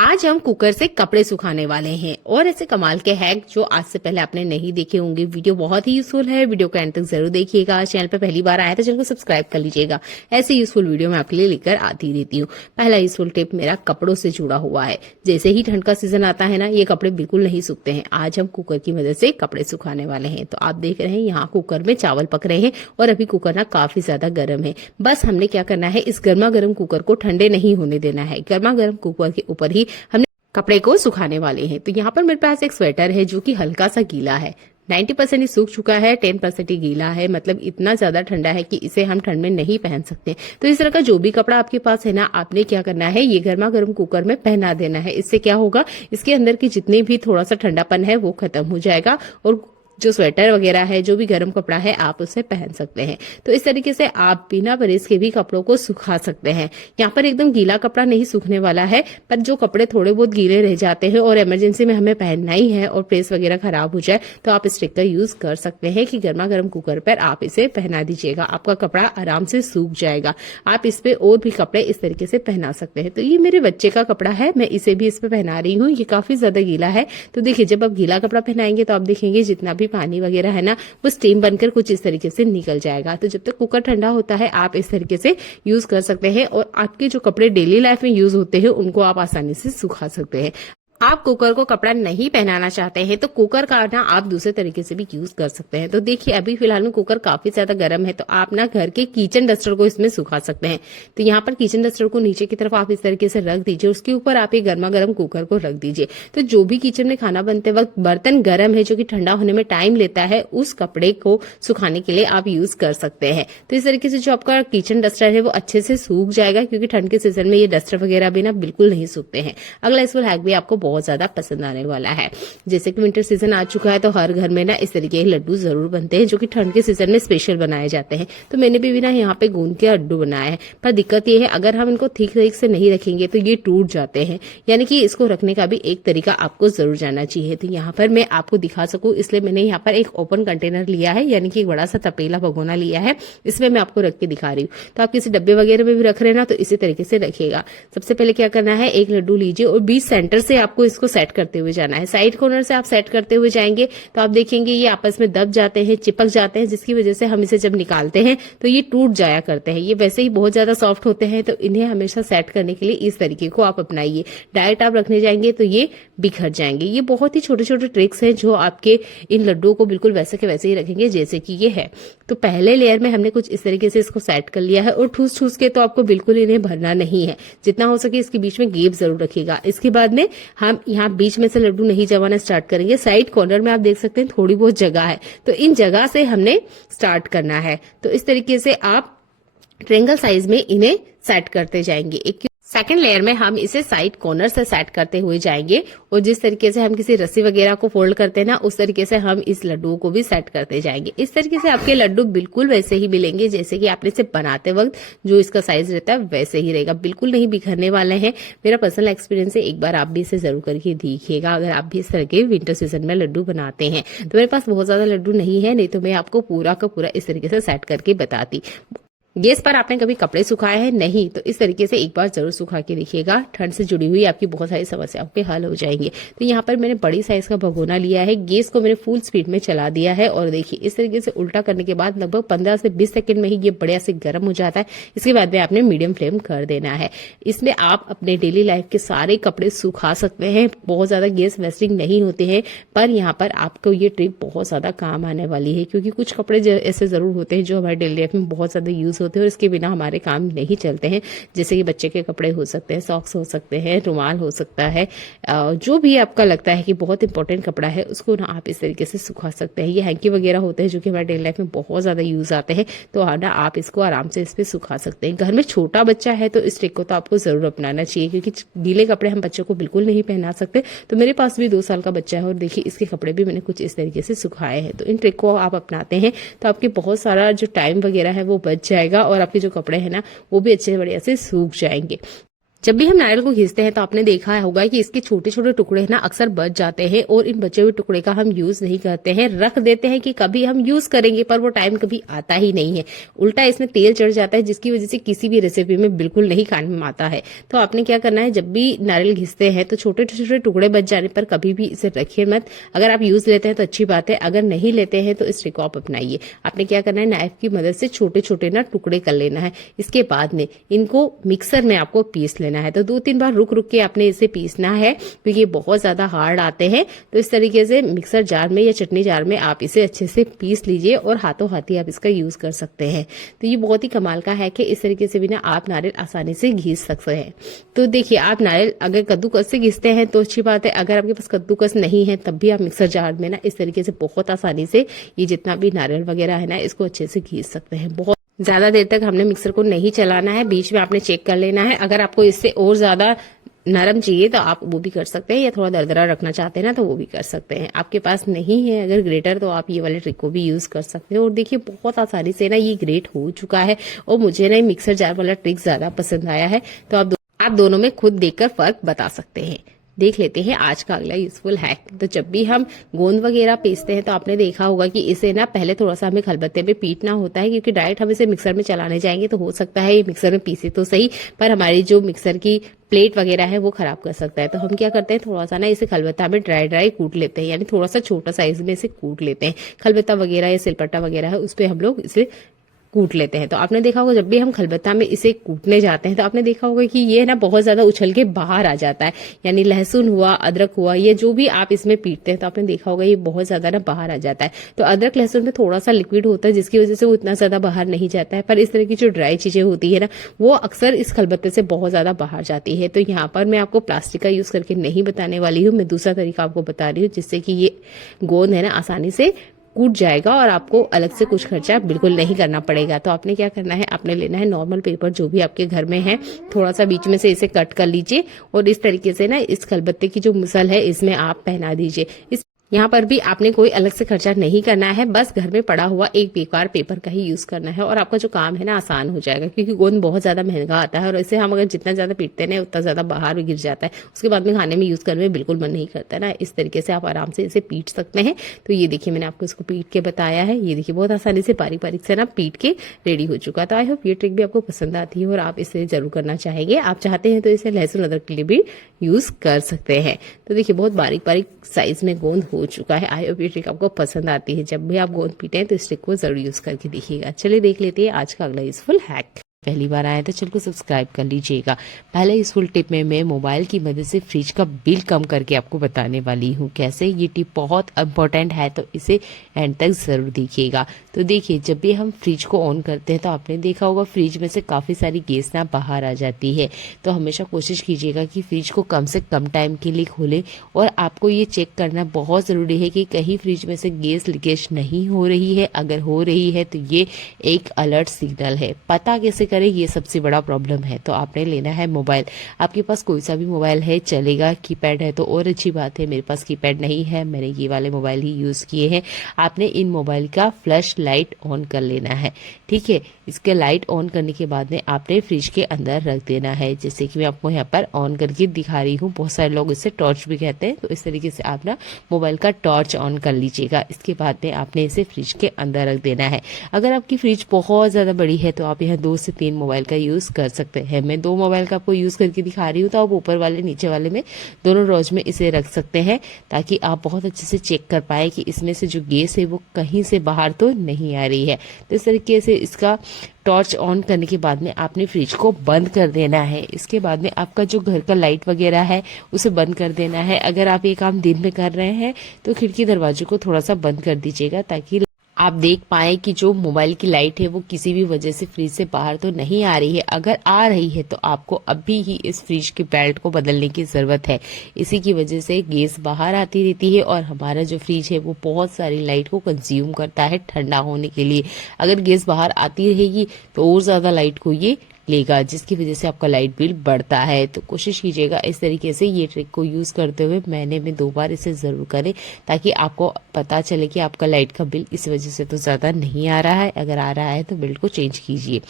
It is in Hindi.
आज हम कुकर से कपड़े सुखाने वाले हैं और ऐसे कमाल के हैक जो आज से पहले आपने नहीं देखे होंगे। वीडियो बहुत ही यूजफुल है, वीडियो को एंड तक जरूर देखिएगा। चैनल पे पहली बार आया तो चैनल को सब्सक्राइब कर लीजिएगा। ऐसे यूजफुल वीडियो मैं आपके लिए लेकर आती रहती हूँ। पहला यूजफुल टिप मेरा कपड़ों से जुड़ा हुआ है। जैसे ही ठंड का सीजन आता है ना, ये कपड़े बिल्कुल नहीं सूखते हैं। आज हम कुकर की मदद से कपड़े सुखाने वाले हैं। तो आप देख रहे हैं यहाँ कुकर में चावल पक रहे हैं और अभी कुकर ना काफी ज्यादा गर्म है। बस हमने क्या करना है, इस गर्मा गर्म कुकर को ठंडे नहीं होने देना है। गर्मा गर्म कुकर के ऊपर ही हमने कपड़े को सुखाने वाले हैं। तो यहाँ पर मेरे पास एक स्वेटर है जो कि हल्का सा गीला है। 90% ही सूख चुका है, 10% ही गीला है। मतलब इतना ज्यादा ठंडा है कि इसे हम ठंड में नहीं पहन सकते। तो इस तरह का जो भी कपड़ा आपके पास है ना, आपने क्या करना है, ये गर्मा गर्म कुकर में पहना देना है। इससे क्या होगा, इसके अंदर की जितने भी थोड़ा सा ठंडापन है वो खत्म हो जाएगा और जो स्वेटर वगैरह है, जो भी गर्म कपड़ा है, आप उसे पहन सकते हैं। तो इस तरीके से आप बिना प्रेस के भी कपड़ों को सुखा सकते हैं। यहाँ पर एकदम गीला कपड़ा नहीं सूखने वाला है, पर जो कपड़े थोड़े बहुत गीले रह जाते हैं और इमरजेंसी में हमें पहनना ही है और प्रेस वगैरह खराब हो जाए, तो आप इस ट्रिक का यूज कर सकते हैं कि गर्मा गर्म कुकर पर आप इसे पहना दीजिएगा। आपका कपड़ा आराम से सूख जाएगा। आप इस पे और भी कपड़े इस तरीके से पहना सकते हैं। तो ये मेरे बच्चे का कपड़ा है, मैं इसे भी इस पे पहना रही हूँ। ये काफी ज्यादा गीला है। तो देखिए, जब आप गीला कपड़ा पहनाएंगे तो आप देखेंगे जितना भी पानी वगैरह है ना, वो स्टीम बनकर कुछ इस तरीके से निकल जाएगा। तो जब तक कुकर ठंडा होता है आप इस तरीके से यूज कर सकते हैं और आपके जो कपड़े डेली लाइफ में यूज होते हैं उनको आप आसानी से सुखा सकते हैं। आप कुकर को कपड़ा नहीं पहनाना चाहते हैं तो कुकर का ना आप दूसरे तरीके से भी यूज कर सकते हैं। तो देखिए, अभी फिलहाल में कुकर काफी ज्यादा गर्म है, तो आप ना घर के किचन डस्टर को इसमें सुखा सकते हैं। तो यहाँ पर किचन डस्टर को नीचे की तरफ आप इस तरीके से रख दीजिए, उसके ऊपर आप ये गर्मा गर्म कुकर को रख दीजिए। तो जो भी किचन में खाना बनते वक्त बर्तन गर्म है, जो कि ठंडा होने में टाइम लेता है, उस कपड़े को सुखाने के लिए आप यूज कर सकते हैं। तो इस तरीके से जो आपका किचन डस्टर है वो अच्छे से सूख जाएगा, क्योंकि ठंड के सीजन में ये डस्टर वगैरह भी ना बिल्कुल नहीं सूखते हैं। अगला यूजफुल हैक भी आपको बहुत ज्यादा पसंद आने वाला है। जैसे कि विंटर सीजन आ चुका है तो हर घर में ना इस तरीके के लड्डू जरूर बनते हैं, जो कि ठंड के सीजन में स्पेशल बनाए जाते हैं। तो मैंने भी ना यहाँ पे गूंद के लड्डू बनाए हैं, पर दिक्कत ये है, अगर हम इनको ठीक तरीके से नहीं रखेंगे तो ये टूट जाते हैं। यानी कि इसको रखने का भी एक तरीका आपको जरूर जानना चाहिए। तो यहाँ पर मैं आपको दिखा सकूं इसलिए मैंने यहाँ पर एक ओपन कंटेनर लिया है, यानी कि एक बड़ा सा तपेला भगोना लिया है। इसमें मैं आपको रख के दिखा रही हूँ। तो आप किसी डब्बे वगैरह में भी रख रहे हैं ना, तो इसी तरीके से रखिएगा। सबसे पहले क्या करना है, एक लड्डू लीजिए और बीच सेंटर से आपको इसको सेट करते हुए जाना है। साइड कॉर्नर से आप सेट करते हुए जाएंगे तो आप देखेंगे ये आपस में दब जाते हैं, चिपक जाते हैं, जिसकी वजह से हम इसे जब निकालते हैं तो ये टूट जाया करते हैं। ये वैसे ही बहुत ज्यादा सॉफ्ट होते हैं, तो इन्हें हमेशा सेट करने के लिए इस तरीके को आप अपनाइए। डायरेक्ट आप रखने जाएंगे तो ये बिखर जाएंगे। ये बहुत ही छोटे छोटे ट्रिक्स हैं जो आपके इन लड्डुओं को बिल्कुल वैसे के वैसे ही रखेंगे जैसे कि ये है। तो पहले लेयर में हमने कुछ इस तरीके से इसको सेट कर लिया है और ठूस ठूस के तो आपको बिल्कुल इन्हें भरना नहीं है। जितना हो सके इसके बीच में गैप जरूर रखिएगा। इसके बाद में हम यहाँ बीच में से लड्डू नहीं जमाना स्टार्ट करेंगे। साइड कॉर्नर में आप देख सकते हैं थोड़ी बहुत जगह है, तो इन जगह से हमने स्टार्ट करना है। तो इस तरीके से आप ट्रायंगल साइज में इन्हें सेट करते जाएंगे। एक सेकेंड लेयर में हम इसे साइड कॉर्नर से सेट करते हुए जाएंगे और जिस तरीके से हम किसी रस्सी वगैरह को फोल्ड करते हैं ना, उस तरीके से हम इस लड्डुओं को भी सेट करते जाएंगे। इस तरीके से आपके लड्डू बिल्कुल वैसे ही मिलेंगे जैसे कि आपने इसे बनाते वक्त जो इसका साइज रहता है वैसे ही रहेगा। बिल्कुल नहीं बिखरने वाले हैं। मेरा पर्सनल एक्सपीरियंस है, एक बार आप भी इसे जरूर करके देखिएगा अगर आप भी इस तरह के विंटर सीजन में लड्डू बनाते हैं। तो मेरे पास बहुत ज्यादा लड्डू नहीं है, नहीं तो मैं आपको पूरा का पूरा इस तरीके से सेट करके बताती। गैस पर आपने कभी कपड़े सुखाए हैं? नहीं, तो इस तरीके से एक बार जरूर सुखा के देखिएगा। ठंड से जुड़ी हुई आपकी बहुत सारी समस्याओं के हल हो जाएंगे। तो यहाँ पर मैंने बड़ी साइज का भगोना लिया है, गैस को मैंने फुल स्पीड में चला दिया है और देखिए इस तरीके से उल्टा करने के बाद लगभग 15 से 20 सेकंड में ही ये बढ़िया से गर्म हो जाता है। इसके बाद में आपने मीडियम फ्लेम कर देना है। इसमें आप अपने डेली लाइफ के सारे कपड़े सुखा सकते हैं। बहुत ज्यादा गैस वेस्टिंग नहीं होते हैं, पर यहाँ पर आपको ये ट्रिक बहुत ज्यादा काम आने वाली है, क्योंकि कुछ कपड़े ऐसे जरूर होते हैं जो हमारे डेली लाइफ में बहुत ज्यादा यूज होते हैं और इसके बिना हमारे काम नहीं चलते हैं। जैसे कि बच्चे के कपड़े हो सकते हैं, सॉक्स हो सकते हैं, रुमाल हो सकता है, जो भी आपका लगता है कि बहुत इंपॉर्टेंट कपड़ा है उसको ना आप इस तरीके से सुखा सकते हैं। ये हैंकी वगैरह होते हैं जो कि हमारे डेली लाइफ में बहुत ज्यादा यूज आते हैं, तो ना आप इसको आराम से इस पे सुखा सकते हैं। घर में छोटा बच्चा है तो इस ट्रिक को तो आपको जरूर अपनाना चाहिए, क्योंकि गीले कपड़े हम बच्चों को बिल्कुल नहीं पहना सकते। तो मेरे पास भी 2 साल का बच्चा है और देखिए इसके कपड़े भी मैंने कुछ इस तरीके से सुखाए हैं। तो इन ट्रिक को आप अपनाते हैं तो आपके बहुत सारा जो टाइम वगैरह है वो बच जाएगा और आपके जो कपड़े हैं ना वो भी अच्छे बढ़िया से सूख जाएंगे। जब भी हम नारियल को घिसते हैं तो आपने देखा होगा कि इसके छोटे छोटे टुकड़े ना अक्सर बच जाते हैं और इन बचे हुए टुकड़े का हम यूज नहीं करते हैं, रख देते हैं कि कभी हम यूज करेंगे, पर वो टाइम कभी आता ही नहीं है। उल्टा इसमें तेल चढ़ जाता है जिसकी वजह से किसी भी रेसिपी में बिल्कुल नहीं खाने में आता है। तो आपने क्या करना है, जब भी नारियल घिसते हैं तो छोटे छोटे टुकड़े बच जाने पर कभी भी इसे रखिए मत। अगर आप यूज लेते हैं तो अच्छी बात है, अगर नहीं लेते हैं तो इस ट्रिक को आप अपनाइए। आपने क्या करना है, नाइफ की मदद से छोटे छोटे ना टुकड़े कर लेना है। इसके बाद में इनको मिक्सर में आपको पीस लेना है। तो 2-3 बार रुक रुक के आपने इसे पीसना है क्योंकि ये बहुत ज्यादा हार्ड आते हैं। तो इस तरीके से मिक्सर जार में या चटनी जार में आप इसे अच्छे से पीस लीजिए और हाथों हाथी आप इसका यूज कर सकते हैं। तो ये बहुत ही कमाल का है कि इस तरीके से भी ना आप नारियल आसानी से घिस सकते हैं। तो देखिए, आप नारियल अगर कद्दूकस से घिसते हैं तो अच्छी बात है, अगर आपके पास कद्दूकस नहीं है तब भी आप मिक्सर जार में ना इस तरीके से बहुत आसानी से ये जितना भी नारियल वगैरह है ना इसको अच्छे से घिस सकते हैं। बहुत ज्यादा देर तक हमने मिक्सर को नहीं चलाना है, बीच में आपने चेक कर लेना है। अगर आपको इससे और ज्यादा नरम चाहिए तो आप वो भी कर सकते हैं, या थोड़ा दरदरा रखना चाहते हैं ना तो वो भी कर सकते हैं। आपके पास नहीं है अगर ग्रेटर तो आप ये वाले ट्रिक को भी यूज कर सकते हैं। और देखिए, बहुत आसानी से ना ये ग्रेट हो चुका है और मुझे ना मिक्सर जार वाला ट्रिक ज्यादा पसंद आया है। तो आप दोनों में खुद देखकर फर्क बता सकते हैं। देख लेते हैं आज का अगला यूजफुल हैक। तो जब भी हम गोंद वगैरह पीसते हैं तो आपने देखा होगा कि इसे ना पहले थोड़ा सा हमें खलबत्ते में पीटना होता है, क्योंकि डायरेक्ट हम इसे मिक्सर में चलाने जाएंगे तो हो सकता है ये मिक्सर में पीसे तो सही पर हमारी जो मिक्सर की प्लेट वगैरह है वो खराब कर सकता है। तो हम क्या करते हैं, थोड़ा सा ना इसे खलबत्ता में ड्राई कूट लेते हैं, यानी थोड़ा सा छोटा साइज में इसे कूट लेते हैं। खलबत्ता वगैरह या सिलपट्टा वगैरह है उस पर हम लोग इसे कूट लेते हैं। तो आपने देखा होगा जब भी हम खलबत्ता में इसे कूटने जाते हैं तो आपने देखा होगा कि ये ना बहुत ज्यादा उछल के बाहर आ जाता है, यानी लहसुन हुआ, अदरक हुआ, ये जो भी आप इसमें पीटते हैं तो आपने देखा होगा ये बहुत ज्यादा ना बाहर आ जाता है। तो अदरक लहसुन में थोड़ा सा लिक्विड होता है जिसकी वजह से वो इतना ज्यादा बाहर नहीं जाता है, पर इस तरह की जो ड्राई चीजें होती है ना वो अक्सर इस खलबत्ते से बहुत ज्यादा बाहर जाती है। तो यहाँ पर मैं आपको प्लास्टिक का यूज करके नहीं बताने वाली हूँ, मैं दूसरा तरीका आपको बता रही हूँ जिससे कि ये गोंद है ना आसानी से कूट जाएगा और आपको अलग से कुछ खर्चा बिल्कुल नहीं करना पड़ेगा। तो आपने क्या करना है, आपने लेना है नॉर्मल पेपर जो भी आपके घर में है, थोड़ा सा बीच में से इसे कट कर लीजिए और इस तरीके से ना इस खलबत्ते की जो मुसल है इसमें आप पहना दीजिए। यहाँ पर भी आपने कोई अलग से खर्चा नहीं करना है, बस घर में पड़ा हुआ एक बेकार पेपर का ही यूज करना है और आपका जो काम है ना आसान हो जाएगा, क्योंकि गोंद बहुत ज्यादा महंगा आता है और इसे हम अगर जितना ज्यादा पीटते हैं उतना ज्यादा बाहर भी गिर जाता है, उसके बाद में खाने में यूज करने में बिल्कुल मन नहीं करता ना। इस तरीके से आप आराम से इसे पीट सकते हैं। तो ये देखिए, मैंने आपको इसको पीट के बताया है, ये देखिए बहुत आसानी से बारीक बारीक से ना पीट के रेडी हो चुका। तो आई होप ये ट्रिक भी आपको पसंद आती है और आप इसे जरूर करना चाहेंगे। आप चाहते हैं तो इसे लहसुन अदरक के लिए भी यूज कर सकते हैं। तो देखिए, बहुत बारीक बारीक साइज में गोंद हो चुका है। आई होप ये ट्रिक आपको पसंद आती है। जब भी आप गोंद पीटें तो इस ट्रिक को जरूर यूज करके देखिएगा। चलिए देख लेते हैं आज का अगला यूजफुल हैक। पहली बार आए तो चैनल को सब्सक्राइब कर लीजिएगा। पहले यूजफुल टिप में मैं मोबाइल की मदद से फ्रिज का बिल कम करके आपको बताने वाली हूँ कैसे। ये टिप बहुत इंपॉर्टेंट है तो इसे एंड तक जरूर देखिएगा। तो देखिए, जब भी हम फ्रिज को ऑन करते हैं तो आपने देखा होगा फ्रिज में से काफी सारी गैस ना बाहर आ जाती है। तो हमेशा कोशिश कीजिएगा कि फ्रिज को कम से कम टाइम के लिए खोलें और आपको ये चेक करना बहुत जरूरी है कि कहीं फ्रिज में से गैस लीकेज नहीं हो रही है। अगर हो रही है तो ये एक अलर्ट सिग्नल है। पता कैसे करें, ये सबसे बड़ा प्रॉब्लम है। तो आपने लेना है मोबाइल, आपके पास कोई सा भी मोबाइल है चलेगा, कीपैड है तो और अच्छी बात है। मेरे पास कीपैड नहीं है, मैंने ये वाले मोबाइल ही यूज किए हैं। आपने इन मोबाइल का फ्लैश लाइट ऑन कर लेना है, ठीक है। इसके लाइट ऑन करने के बाद में आपने फ्रिज के अंदर रख देना है, जैसे कि मैं आपको यहाँ पर ऑन करके दिखा रही हूँ। बहुत सारे लोग इसे टॉर्च भी कहते हैं। तो इस तरीके से आप ना मोबाइल का टॉर्च ऑन कर लीजिएगा। इसके बाद में आपने इसे फ्रिज के अंदर रख देना है। अगर आपकी फ्रिज बहुत ज्यादा बड़ी है तो आप यहाँ 2 से 3 मोबाइल का यूज कर सकते हैं। मैं 2 मोबाइल का आपको यूज करके दिखा रही हूँ, तो आप ऊपर वाले नीचे वाले में दोनों रोज में इसे रख सकते हैं ताकि आप बहुत अच्छे से चेक कर पाए कि इसमें से जो गैस है वो कहीं से बाहर तो नहीं आ रही है। तो इस तरीके से इसका टॉर्च ऑन करने के बाद में आपने फ्रिज को बंद कर देना है। इसके बाद में आपका जो घर का लाइट वगैरह है उसे बंद कर देना है। अगर आप ये काम दिन में कर रहे हैं तो खिड़की दरवाजे को थोड़ा सा बंद कर दीजिएगा ताकि आप देख पाए कि जो मोबाइल की लाइट है वो किसी भी वजह से फ्रिज से बाहर तो नहीं आ रही है। अगर आ रही है तो आपको अभी ही इस फ्रिज के बेल्ट को बदलने की जरूरत है। इसी की वजह से गैस बाहर आती रहती है और हमारा जो फ्रिज है वो बहुत सारी लाइट को कंज्यूम करता है ठंडा होने के लिए। अगर गैस बाहर आती रहेगी तो और ज्यादा लाइट को ये लेगा, जिसकी वजह से आपका लाइट बिल बढ़ता है। तो कोशिश कीजिएगा इस तरीके से ये ट्रिक को यूज करते हुए महीने में 2 बार इसे जरूर करें ताकि आपको पता चले कि आपका लाइट का बिल इस वजह से तो ज्यादा नहीं आ रहा है। अगर आ रहा है तो बिल को चेंज कीजिए।